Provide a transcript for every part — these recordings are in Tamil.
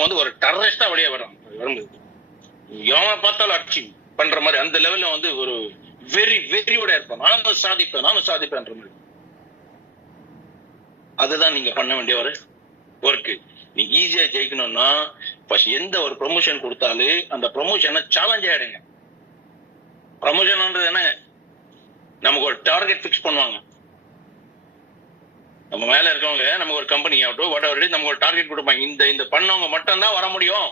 வந்து ஒரு டெரரிஸ்டா வெளியே வர்றாங்க. எவனை பார்த்தாலும் அடிச்சு பண்ற மாதிரி அந்த லெவல்ல வந்து ஒரு வெறியோட இருப்பான். நானும் சாதிப்பேன்ற மாதிரி. அதுதான் நீங்க பண்ண வேண்டிய ஒரு ஒர்க்கு. நீ ஈஸியா ஜெயிக்கணும்னா எந்த ஒரு ப்ரொமோஷன் கொடுத்தாலும் அந்த ப்ரொமோஷனை சேலஞ்ச் ஆயிடுங்க. ப்ரொமோஷன்ன்றது என்னங்க, நமக்கு ஒரு டார்கெட் பிக்ஸ் பண்ணுவாங்க. நம்ம மேல இருக்கவங்க நமக்கு ஒரு கம்பெனி ஆகட்டும் நமக்கு ஒரு டார்கெட் கொடுப்பாங்க. இந்த பண்ணவங்க மட்டும் தான் வர முடியும்,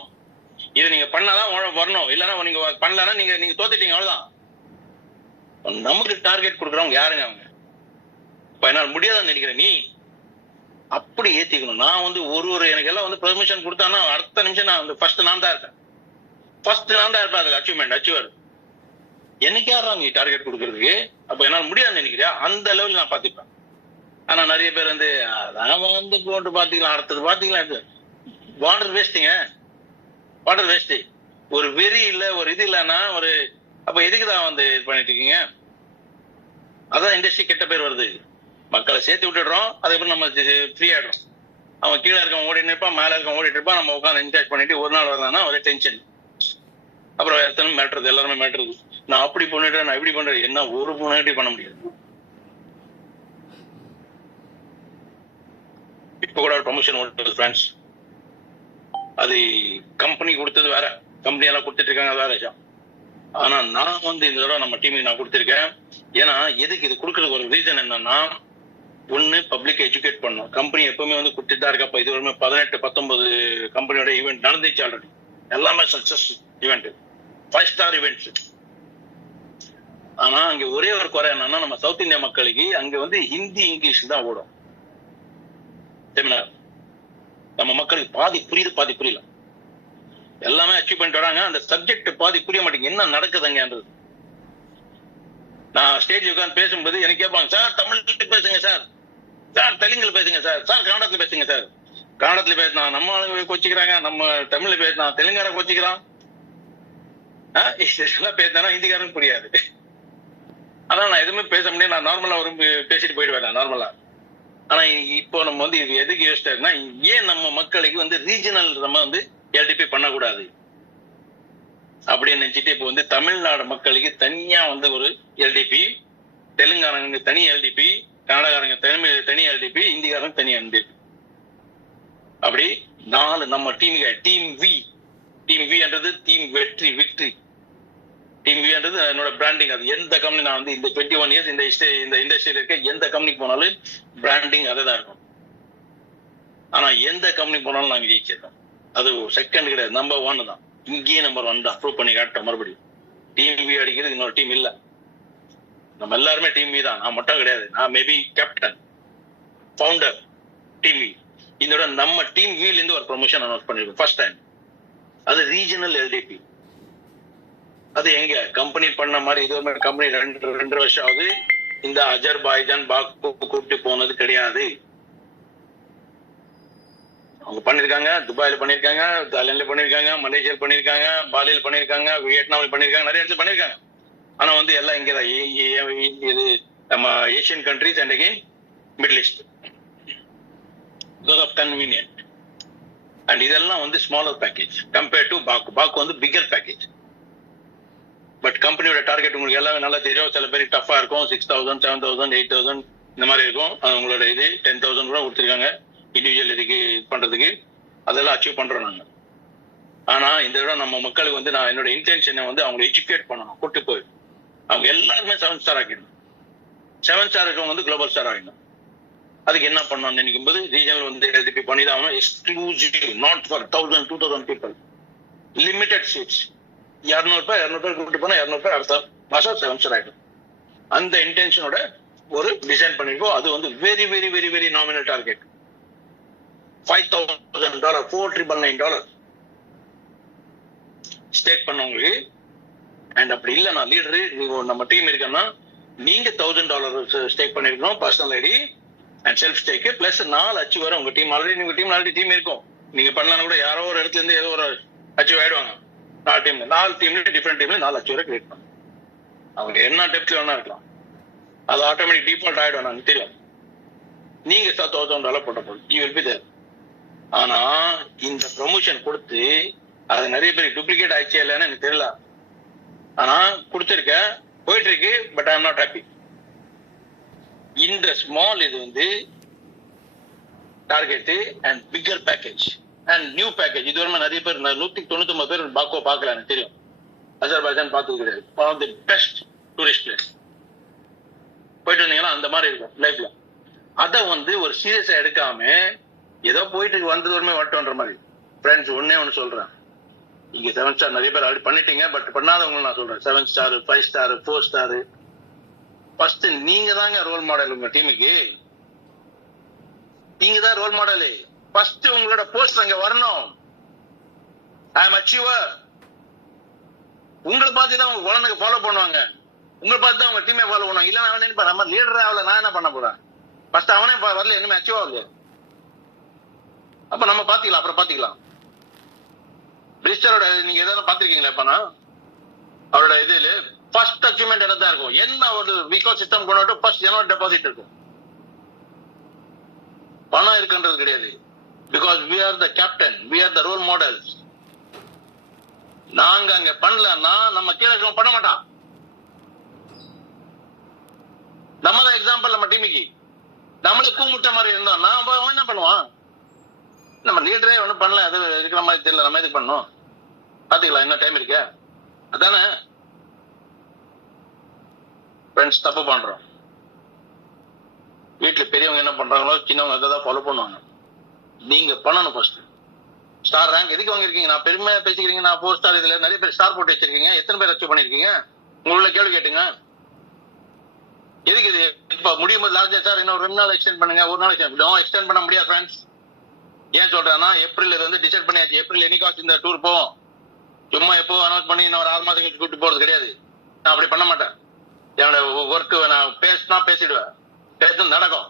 இதை நீங்க பண்ணாதான் வரணும், இல்லைன்னா நீங்க பண்ணலன்னா நீங்க தோத்துட்டீங்க, அவ்வளவுதான். நமக்கு டார்கெட் கொடுக்குறவங்க யாருங்க அவங்க? இப்ப என்னால் முடியாதுன்னு நினைக்கிறேன். நீ அப்படி ஏத்திக்கணும். நான் வந்து எனக்கு எல்லாம் வந்து பெர்மிஷன் கொடுத்தானா அடுத்த நிமிஷம் நான் வந்து ஃபர்ஸ்ட் நான் தான் இருப்பேன். அதுல அச்சீவர். எனக்கு யாரா நீ டார்கெட் கொடுக்கறதுக்கு? அப்ப என்னால் முடியாதுன்னு நினைக்கிறியா? அந்த லெவல் நான் பாத்துப்பேன். ஆனா நிறைய பேர் வந்து அதான் வந்து போட்டு பாத்துக்கலாம், அடுத்தது பாத்துக்கலாம். Water waste. ஒரு வெறி இல்ல, ஒரு இது இல்லன்னா ஒரு அப்ப எதுக்குதான் வந்து இது பண்ணிட்டு இருக்கீங்க? அதான் இண்டஸ்ட்ரி கெட்ட பேர் வருது. மக்களை சேர்த்து விட்டுடுறோம், அதுக்கப்புறம் நம்ம ஃப்ரீ ஆயிடுறோம். அவன் கீழே இருக்க ஓடிட்டு இருப்பான், மேல இருக்க ஓடிட்டு இருப்பான். நம்ம உட்காந்து என்ஜாய் பண்ணிட்டு ஒரு நாள் வரலாம்னா ஒரே டென்ஷன். அப்புறம் எத்தனை மேட்ருது, எல்லாருமே மேட்ருது. நான் அப்படி பண்ணிட்டேன், நான் இப்படி பண்றேன். என்ன ஒரு முன்னாடி பண்ண முடியாது. இப்ப கூட ப்ரொமோஷன் ஓடுறது ஃப்ரெண்ட்ஸ், அது கம்பெனி கொடுத்தது வேற, கம்பெனி எல்லாம் கொடுத்துட்டு இருக்காங்க வேற விஷயம். ஆனா நான் வந்து இந்த தடவை நம்ம டீமுக்கு நான் கொடுத்திருக்கேன். ஏன்னா எதுக்கு இது கொடுக்கறதுக்கு ஒரு ரீசன் என்னன்னா, ஒண்ணு பப்ளிக் எஜுகேட் பண்ணும். கம்பெனி எப்பவுமே வந்து கொடுத்துட்டு தான் இருக்கப்ப. இது வரைக்கும் 18-19 கம்பெனியோட ஈவெண்ட் நடந்துச்சு ஆல்ரெடி. எல்லாமே சக்சஸ் ஈவெண்ட், 5 ஸ்டார் ஈவெண்ட்ஸ். ஆனா அங்க ஒரே ஒரு குறை என்னன்னா, நம்ம சவுத் இந்தியா மக்களுக்கு அங்க வந்து ஹிந்தி இங்கிலீஷ் தான் ஓடும் செமினார். நம்ம மக்களுக்கு பாதி புரியுது, பாதி புரியல. எல்லாமே அச்சீவ் பண்ணிட்டு வராங்க, அந்த சப்ஜெக்ட் பாதி புரிய மாட்டேங்குது. என்ன நடக்குதுங்கன்றது. நான் ஸ்டேஜ் உட்காந்து பேசும்போது எனக்கு கேட்பாங்க, சார் தமிழ்ல பேசுங்க சார், தெலுங்குல பேசுங்க சார், கன்னடத்துல பேசுங்க சார். கன்னடத்துல பேசினா நம்ம ஆளுங்க கொச்சிக்கிறாங்க, நம்ம தமிழ்ல பேசினா தெலுங்கான கொச்சிக்கிறான். பேசினா ஹிந்திக்காரன் புரியாது. ஆனா நான் எதுவுமே பேச முடியாது. நான் நார்மலா ஒரு பேசிட்டு போயிடுவேன் நார்மலா. ஆனா இப்போ நம்ம வந்து இது எதுக்கு யோசிச்சாருன்னா, ஏன் நம்ம மக்களுக்கு வந்து ரீஜனல் நம்ம வந்து எல்டிபி பண்ணக்கூடாது அப்படின்னு நினைச்சிட்டு இப்போ வந்து தமிழ்நாடு மக்களுக்கு தனியா வந்து ஒரு எல்டிபி, தெலுங்கானங்க தனி எல்டிபி, கன்னடகாரங்க தனி எல்டிபி, இந்திக்காரங்க தனி எல்டிபி. அப்படி 4 நம்ம டீம் வின்றது டீம் விக்டரி. டீம் வின்றது என்னோட பிராண்டிங். அது எந்த கம்பெனி நான் வந்து இந்த 21 இயர்ஸ் இந்த இண்டஸ்ட்ரியில இருக்க எந்த கம்பெனிக்கு போனாலும் பிராண்டிங் அதை தான் இருக்கும். ஆனா எந்த கம்பெனி போனாலும் நாங்க ஜெயிச்சிருக்கோம். அது செகண்ட் கிடையாது, நம்பர் 1 தான். இங்கேயே நம்பர் 1 தான். ப்ரூவ் பண்ணி காட்டோம். மறுபடியும் டீம் வி அடிக்கிறது இன்னொரு டீம் இல்ல, நம்ம எல்லாருமே டீம் வி தான். நான் மட்டும் கிடையாது. நான் maybe captain, founder team V. இதோட நம்ம டீம் வில இருந்து ஒரு ப்ரொமோஷன் அனௌன்ஸ் பண்ணிருக்கோம் ஃபர்ஸ்ட் டைம். அது ரீஜனல் எல்டிபி. அது எங்க கம்பெனி பண்ண மாதிரி இது கம்பெனி 2 வருஷம் ஆகுது. இந்த அஜர்பைஜான் பாக்கு கூப்பிட்டு போனது கிடையாது. அவங்க பண்ணிருக்காங்க, துபாயில பண்ணிருக்காங்க, தாய்லாந்துல பண்ணிருக்காங்க, மலேசியால பண்ணிருக்காங்க, பாலியில் பண்ணிருக்காங்க, வியட்நாம்ல பண்ணிருக்காங்க, நிறைய இடத்துல பண்ணிருக்காங்க. ஆனா வந்து எல்லாம் இங்கதான், இது நம்ம Asian countries and again middle east. Of convenient. And இதெல்லாம் வந்து ஸ்மாலர் பேக்கேஜ் கம்பேர்ட் டு பாக்கு வந்து பிகர் பேக்கேஜ். பட் கம்பெனியோட டார்கெட் உங்களுக்கு எல்லாமே நல்லா தெரியும். சில பேருக்கு டஃபா இருக்கும். 6,000, 7,000, 8,000 இந்த மாதிரி இருக்கும். உங்களோட இது 10,000 கூட கொடுத்துருக்காங்க இண்டிவிஜுவல் இதுக்கு பண்றதுக்கு. அதெல்லாம் அச்சீவ் பண்றோம் நாங்க. ஆனா இந்த விட நம்ம மக்களுக்கு வந்து நான் என்னோட இன்டென்ஷனை வந்து அவங்களை எஜுகேட் பண்ணணும். கூட்டு போய் அவங்க எல்லாருமே 7 ஸ்டார் ஆக்கிடணும். 7 ஸ்டார் இருக்கவங்க வந்து குளோபல் ஸ்டார் ஆகிடணும். அதுக்கு என்ன பண்ணணும்னு நினைக்கும் போது ரீஜனல் வந்து எல்டிபி பண்ணி தான் ஆகணும். Exclusive, not for 1,000, 2,000 people. Limited seeds. 200 பேர் கூப்பிட்டு போனா 200 பேர் அடுத்த மாசம் 7 ஸ்டார் ஆகிடும். அந்த இன்டென்ஷனோட ஒரு டிசைன் பண்ணிருக்கோம். அது வந்து very very very very nominal target. $5,000, $4,999 stake பண்ணவங்களுக்கு. அண்ட் அப்படி இல்லைன்னா லீடரு நம்ம டீம் இருக்கன்னா நீங்க $1,000 ஸ்டேக் பண்ணிருக்கணும். Personal ID and self stake plus 4 achiever. உங்க டீம் ஆல்ரெடி டீம் இருக்கும். நீங்க பண்ணலாம் கூட யாரோ ஒரு இடத்துல இருந்து ஏதோ ஒரு அச்சீவ் ஆயிடுவாங்க. 4 டீம்ல டிஃபரெண்ட் டீம்ல 4 அச்சீவரை கிரியேட் பண்ணும். அவங்க என்ன டெப்த்ல வேணா இருக்கலாம். அது ஆட்டோமேட்டிக் டிஃபால்ட் ஆயிடும். நான் தெரியும். நீங்க $1,000 போட்ட போது யூ வில் பி தேர். ஆனா இந்த ப்ரொமோஷன் கொடுத்து அது நிறைய பேர் டூப்ளிகேட் ஆயிடுச்சே இல்லைன்னு எனக்கு தெரியல. ஆனா கொடுத்துருக்க போயிட்டு இருக்கு. But I am not happy. இந்த ஸ்மால் இது வந்து target and bigger package and new package. இது வரைக்கும் நிறைய பேர் 199 பேர் பாக்கோ பார்க்கல, எனக்கு தெரியும். அஜர்பைஜான் பார்த்தது கிடையாது. One of the best tourist place. போயிட்டு வந்தீங்கன்னா அந்த மாதிரி இருக்கும் லைஃப்ல. அதை வந்து ஒரு சீரியஸா எடுக்காம ஏதோ போயிட்டு வந்தது வருமே வட்டோன்ற மாதிரி. ஃப்ரெண்ட்ஸ், ஒன்னே ஒன்று சொல்றேன். நீங்க 7 ஸ்டார் நிறைய பேர் ஆல்ரெடி பண்ணிட்டீங்க. பட் பண்ணாதவங்க நான் சொல்றேன், 7 ஸ்டார் 5 ஸ்டார் 4 ஸ்டார் ஃபர்ஸ்ட் நீங்க தாங்க ரோல் மாடல். உங்க டீமுக்கு நீங்க தான் ரோல் மாடல். ஃபர்ஸ்ட் உங்களோட போஸ்ட் அங்க வரணும். ஐ அம் அச்சீவர். உங்களை பார்த்து தான் உங்க குழந்தைங்க ஃபாலோ பண்ணுவாங்க. உங்களை பார்த்து தான் உங்க டீமே ஃபாலோ பண்ணுவாங்க. இல்ல அவன் நினைப்பா நம்ம லீடர் ஆகல, நான் என்ன பண்ண போறேன்? ஃபர்ஸ்ட் அவனே வரல, இனிமே அச்சீவ் ஆகல. அப்ப நம்ம பாத்துக்கலாம், அப்புறம் பாத்துக்கலாம். பிரிஸ்டரோட நீங்க ஏதாவது பாத்திருக்கீங்களா? அப்பனா அவரோட இதுல ஃபர்ஸ்ட் அச்சீவ்மெண்ட் என்ன தான் இருக்கும்? என்ன ஒரு வீக்கோ சிஸ்டம் கொண்டு ஃபர்ஸ்ட் என்ன டெபாசிட் இருக்கும். பணம் இருக்குன்றது கிடையாது. Because we are the captain, we are the role models. நாங்க அங்க பண்ணலன்னா நம்ம கீழே இருக்கவங்க பண்ண மாட்டான். நம்ம தான் எக்ஸாம்பிள். நம்ம டீமுக்கு நம்மளே கூமுட்ட மாதிரி இருந்தோம்னா அவன் என்ன பண்ணுவான்? நம்ம லீடரே ஒன்றும் பண்ணல, அது இருக்கிற மாதிரி தெரியல, நம்ம எதுக்கு பண்ணோம்? பாத்தீங்களா, என்ன டைம் இருக்கு? அதானே ஃப்ரெண்ட்ஸ், தப்பு பண்றோம். வீட்டுல பெரியவங்க என்ன பண்றாங்களோ சின்னவங்க அதை தான் ஃபாலோ பண்ணுவாங்க. நீங்க பண்ணணும் ஃபர்ஸ்ட். ஸ்டார் ரேங்க் எதுக்கு வாங்கிருக்கீங்க? நான் பெருமையா பேசிக்கிறீங்க. நான் 4 ஸ்டார் இதுல நிறைய பேர் ஸ்டார் போட்டு வச்சிருக்கீங்க. எத்தனை பேர் அச்சீவ் பண்ணிருக்கீங்க? உங்களோட கேள்வி கேட்டுங்க. எதுக்கு இது? இப்ப முடியும் போது லாஸ்ட் சார் இன்னும் 2 நாள் எக்ஸ்டெண்ட் பண்ணுங்க, 1 நாள் எக்ஸ்டெண்ட் பண்ண முடியாது ஃப்ரெண்ட்ஸ். ஏன் சொல்றேன்னா, ஏப்ரல் இது வந்து டிசைட் பண்ணியாச்சு. ஏப்ரல் என்னைக்காச்சும் இந்த டூர் போவோம். சும்மா எப்போ அனௌன்ஸ் பண்ணி இன்னும் ஒரு 6 மாசம் கழிச்சு கூட்டு போறது கிடையாது. நான் அப்படி பண்ண மாட்டேன். என்னோட ஒர்க்கு நான் பேசினா பேசிடுவேன். பேசணும் நடக்கும்.